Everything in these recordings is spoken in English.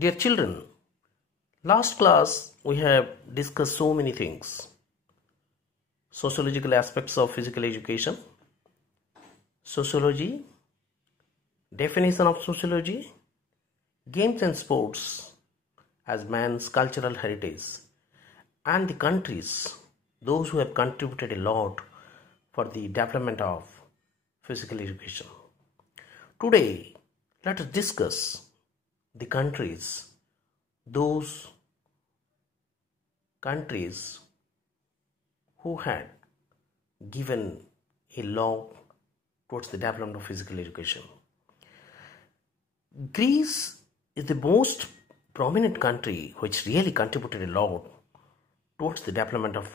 Dear children, last class we have discussed so many things. Sociological aspects of physical education, sociology, definition of sociology, games and sports as man's cultural heritage, and the countries, those who have contributed a lot for the development of physical education. Today, let us discuss the countries, those countries who had given a lot towards the development of physical education. Greece is the most prominent country which really contributed a lot towards the development of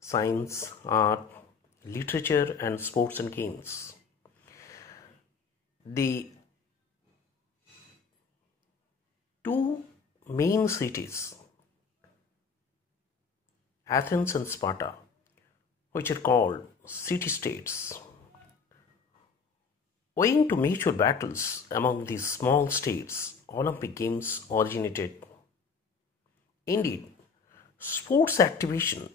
science, art, literature, and sports and games. The two main cities, Athens and Sparta, which are called city-states, owing to mutual battles among these small states, Olympic Games originated. Indeed, sports activity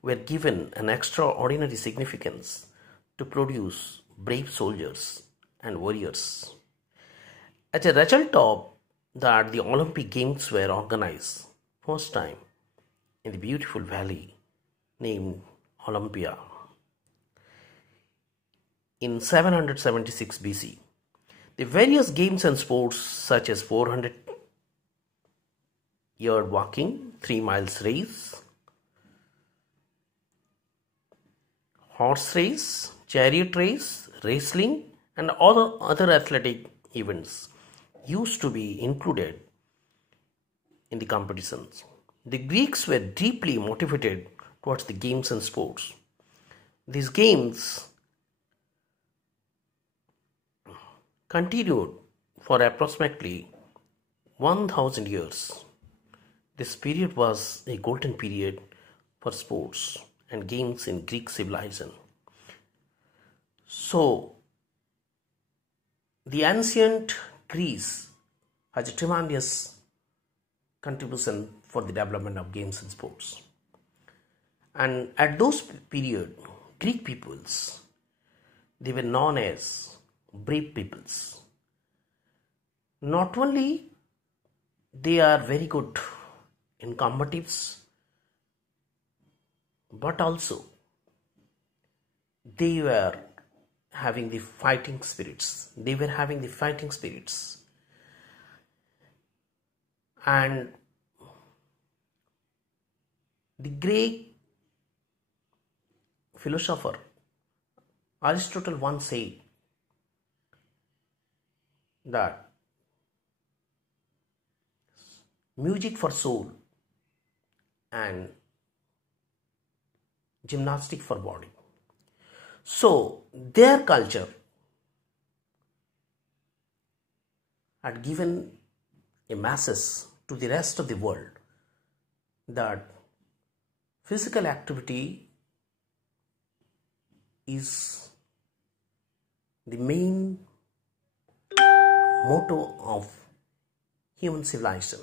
were given an extraordinary significance to produce brave soldiers and warriors. As a result of that, the Olympic Games were organized first time in the beautiful valley named Olympia in 776 BC. The various games and sports such as 400-yard walking, 3 miles race, horse race, chariot race, wrestling, and other athletic events used to be included in the competitions. The Greeks were deeply motivated towards the games and sports. These games continued for approximately 1000 years. This period was a golden period for sports and games in Greek civilization. So, the ancient Greece has a tremendous contribution for the development of games and sports. And at those period, Greek peoples, they were known as brave peoples. Not only they are very good in combatives, but also they were having the fighting spirits. And the Greek philosopher Aristotle once said that music for soul and gymnastic for body. So their culture had given a message to the rest of the world that physical activity is the main motto of human civilization.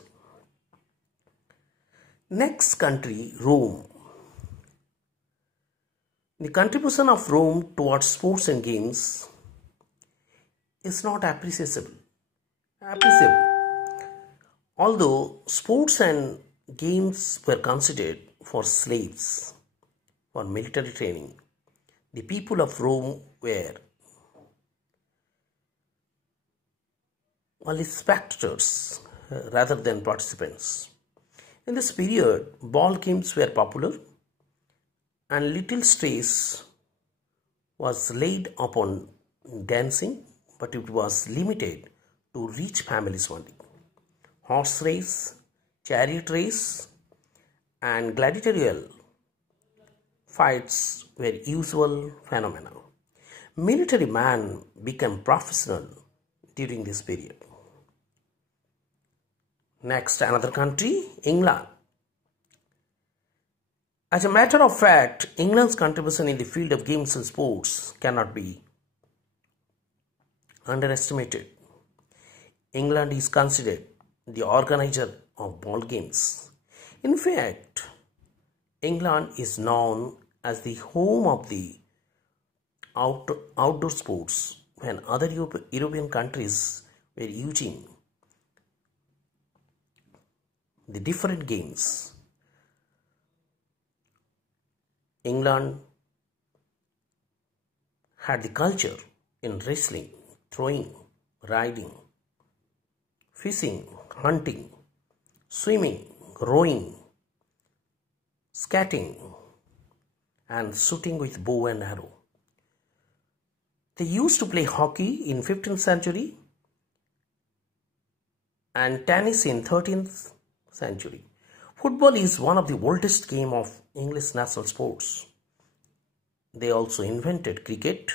Next country, Rome. The contribution of Rome towards sports and games is not appreciable. Although sports and games were considered for slaves for military training, the people of Rome were only spectators rather than participants. In this period, ball games were popular and little stress was laid upon dancing, but it was limited to rich families only. Horse race, chariot race, and gladiatorial fights were usual phenomena. Military men became professional during this period. Next, another country, England. As a matter of fact, England's contribution in the field of games and sports cannot be underestimated. England is considered the organizer of ball games. In fact, England is known as the home of the outdoor sports when other European countries were using the different games. England had the culture in wrestling, throwing, riding, fishing, hunting, swimming, rowing, skating, and shooting with bow and arrow. They used to play hockey in 15th century and tennis in 13th century. Football is one of the oldest game of English national sports. They also invented cricket,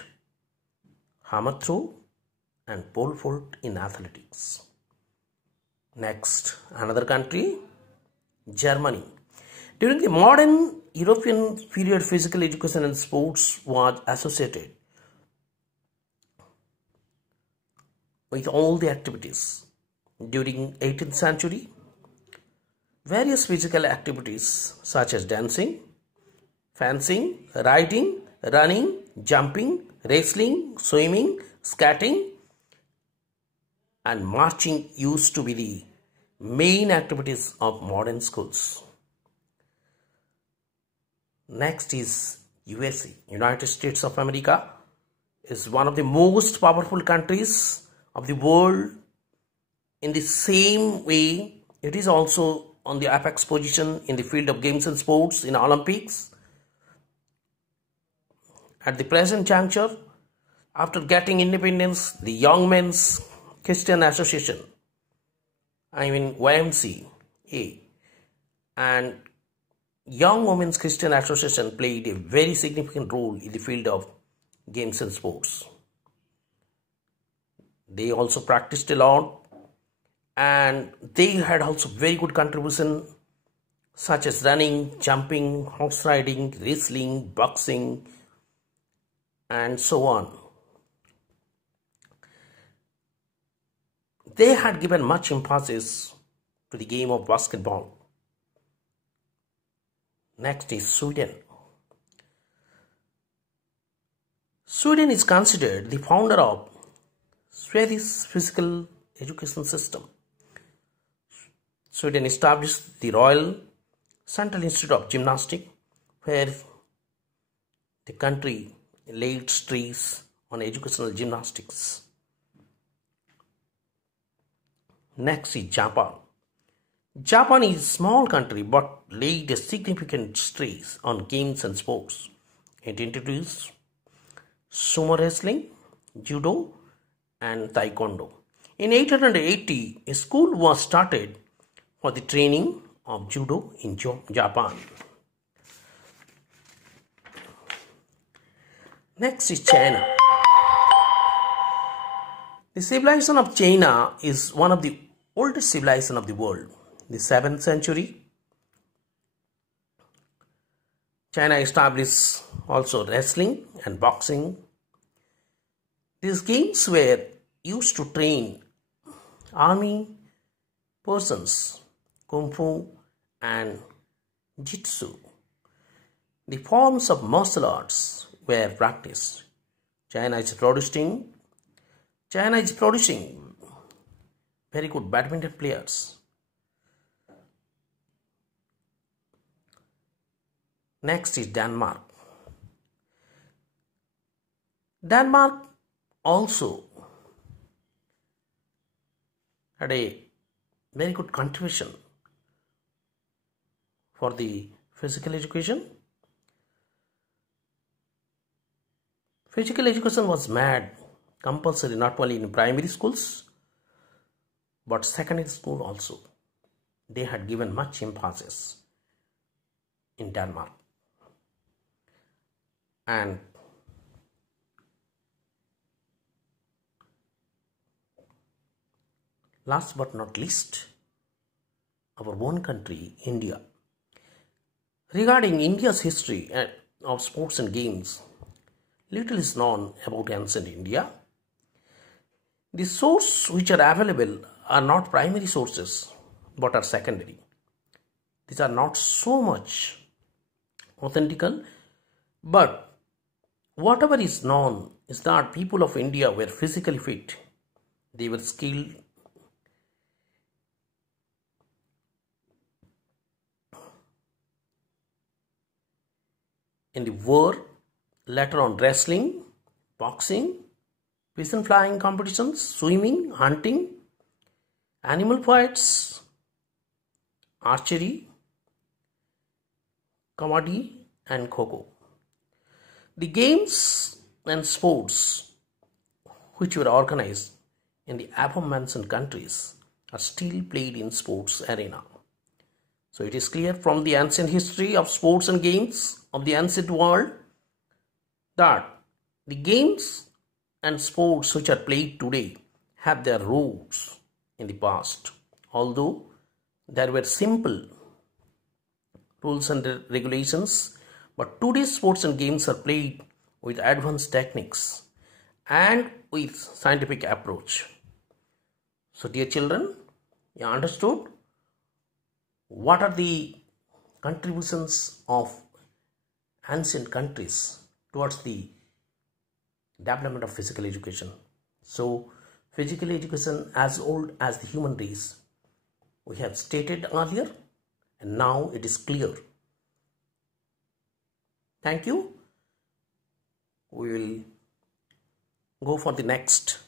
hammer throw, and pole vault in athletics. Next, another country, Germany. During the modern European period, physical education and sports was associated with all the activities. During 18th century, various physical activities such as dancing, fencing, riding, running, jumping, wrestling, swimming, skating, and marching used to be the main activities of modern schools. Next is USA. United States of America is one of the most powerful countries of the world. In the same way, it is also on the apex position in the field of games and sports in Olympics. At the present juncture, after getting independence, the Young Men's Christian Association, YMCA, and Young Women's Christian Association played a very significant role in the field of games and sports. They also practiced a lot, and they had also very good contribution such as running, jumping, horse riding, wrestling, boxing, and so on. They had given much emphasis to the game of basketball. Next is Sweden. Sweden is considered the founder of Swedish physical education system. Sweden established the Royal Central Institute of Gymnastics, where the country laid stress on educational gymnastics. Next is Japan. Japan is a small country but laid a significant stress on games and sports. It introduced sumo wrestling, judo, and taekwondo. In 1880, a school was started for the training of judo in Japan. Next is China. The civilization of China is one of the oldest civilizations of the world. The 7th century, China established also wrestling and boxing. These games were used to train army persons, kung fu and jitsu. The forms of martial arts were practiced. China is producing very good badminton players. Next is Denmark. Denmark also had a very good contribution for the physical education. Physical education was made compulsory not only in primary schools but secondary school also. They had given much emphasis in Denmark. And last but not least, our own country, India. Regarding India's history of sports and games, little is known about ancient India. The sources which are available are not primary sources but are secondary. These are not so much authentical, but whatever is known is that people of India were physically fit. They were skilled in the war, later on wrestling, boxing, pigeon flying competitions, swimming, hunting, animal fights, archery, kabaddi and kho-kho. The games and sports which were organized in the above mentioned countries are still played in sports arena. So it is clear from the ancient history of sports and games of the ancient world that the games and sports which are played today have their roots in the past. Although there were simple rules and regulations, but today's sports and games are played with advanced techniques and with scientific approach. So dear children, you understood what are the contributions of ancient countries towards the development of physical education. So physical education as old as the human race, we have stated earlier, and now it is clear. Thank you. We will go for the next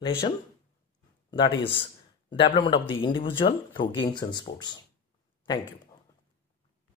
lesson, that is development of the individual through games and sports. Thank you.